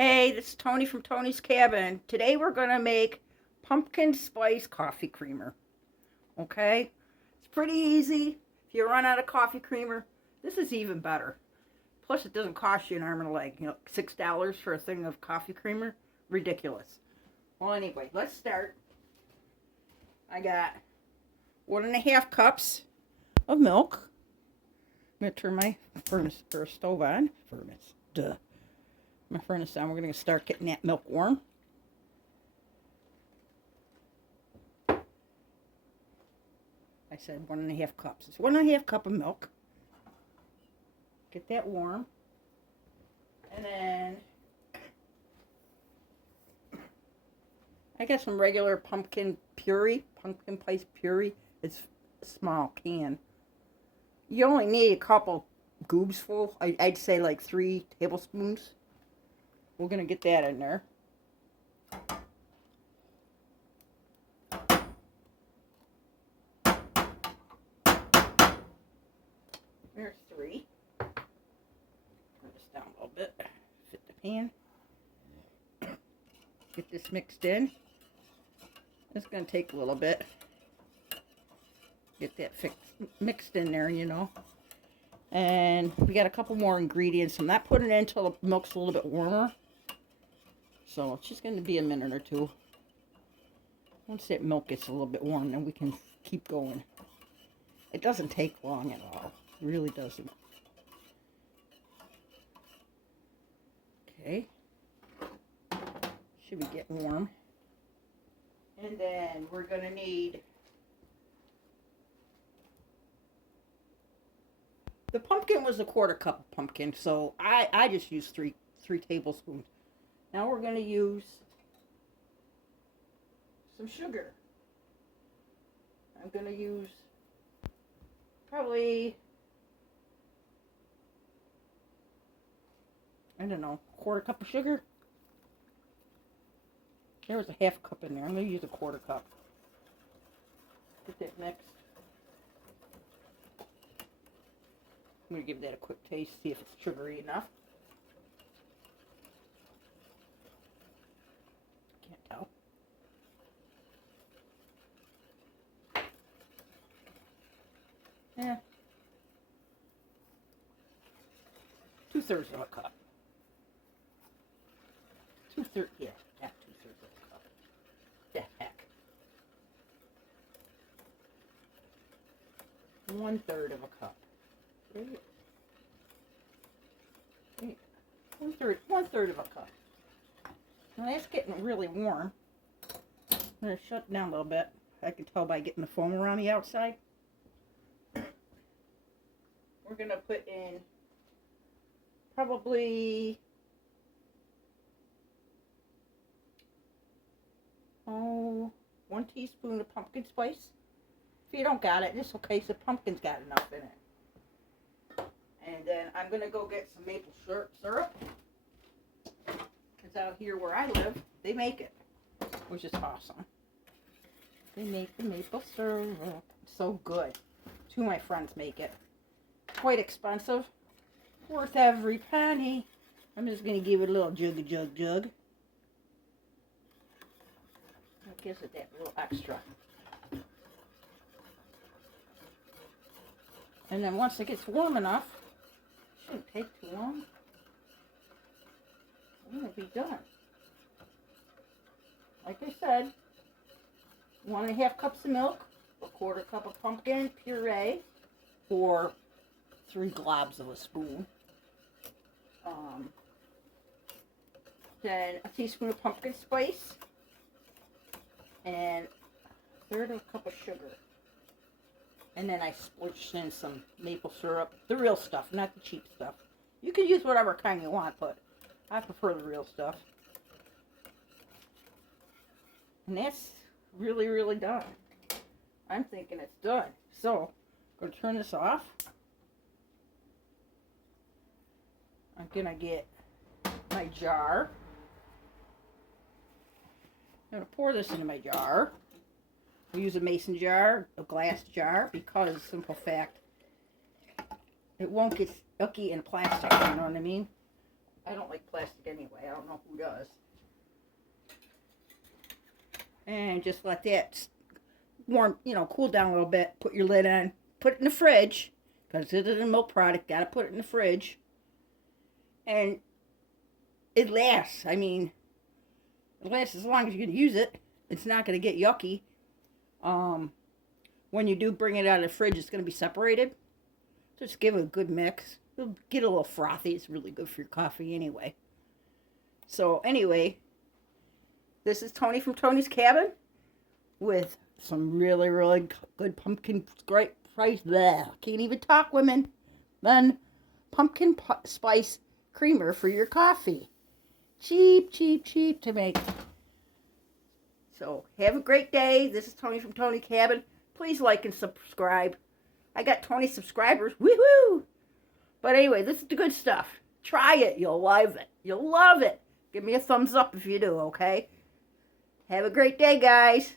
Hey, this is Tony from Tony's Cabin. Today we're going to make pumpkin spice coffee creamer. Okay? It's pretty easy. If you run out of coffee creamer, this is even better. Plus it doesn't cost you an arm and a leg. $6 for a thing of coffee creamer? Ridiculous. Well, anyway, let's start. I got 1.5 cups of milk. I'm going to turn my furnace or stove on. Furnace. Duh. My furnace on. We're going to start getting that milk warm. I said 1.5 cups. It's 1.5 cup of milk. Get that warm. And then I got some regular pumpkin puree, pumpkin spice puree. It's a small can. You only need a couple goobs full. I'd say like 3 tablespoons. We're going to get that in there. There's 3. Put this down a little bit. Fit the pan. Get this mixed in. It's going to take a little bit. Get that mixed in there, you know. And we got a couple more ingredients. I'm not putting it in until the milk's a little bit warmer. So it's just going to be a minute or two. Once that milk gets a little bit warm, then we can keep going. It doesn't take long at all. It really doesn't. Okay. Should be getting warm. And then we're going to need the pumpkin was a 1/4 cup of pumpkin, so I just used 3 tablespoons. Now we're going to use some sugar. I'm going to use probably, I don't know, 1/4 cup of sugar. There was a 1/2 cup in there. I'm going to use a 1/4 cup. Get that mixed. I'm going to give that a quick taste, see if it's sugary enough. Can't tell. Yeah. 2/3 of a cup. 2/3, yeah, not 2/3 of a cup. The heck. 1/3 of a cup. Right. 1/3 of a cup. Now that's getting really warm. I'm going to shut it down a little bit. I can tell by getting the foam around the outside. We're going to put in probably 1 teaspoon of pumpkin spice. If you don't got it, it's okay. So pumpkin's got enough in it. And then I'm going to go get some maple syrup. Because out here where I live, they make it. Which is awesome. They make the maple syrup. It's so good. 2 of my friends make it. Quite expensive. Worth every penny. I'm just going to give it a little jug. That gives it that little extra. And then once it gets warm enough, shouldn't take too long. I'm going to be done. Like I said, 1.5 cups of milk, a 1/4 cup of pumpkin puree, or 3 globs of a spoon. Then a teaspoon of pumpkin spice, and 1/3 of a cup of sugar. And then I splurged in some maple syrup. The real stuff, not the cheap stuff. You can use whatever kind you want, but I prefer the real stuff. And that's really, really done. I'm thinking it's done. So, I'm going to turn this off. I'm going to get my jar. I'm going to pour this into my jar. I use a mason jar, a glass jar, because, simple fact, it won't get icky in plastic, you know what I mean? I don't like plastic anyway. I don't know who does. And just let that warm, cool down a little bit. Put your lid on. Put it in the fridge. Because it is a milk product. Got to put it in the fridge. And it lasts. I mean, it lasts as long as you can use it. It's not going to get yucky. When you do bring it out of the fridge, it's going to be separated. Just give it a good mix. It'll get a little frothy. It's really good for your coffee anyway. So anyway, this is Tony from Tony's Cabin with some really, really good pumpkin spice. Can't even talk, women. Then pumpkin spice creamer for your coffee. Cheap, cheap, cheap to make. So have a great day. This is Tony from Tony's Cabin. Please like and subscribe. I got 20 subscribers. Woohoo! But anyway, this is the good stuff. Try it. You'll love it. You'll love it. Give me a thumbs up if you do, okay? Have a great day, guys.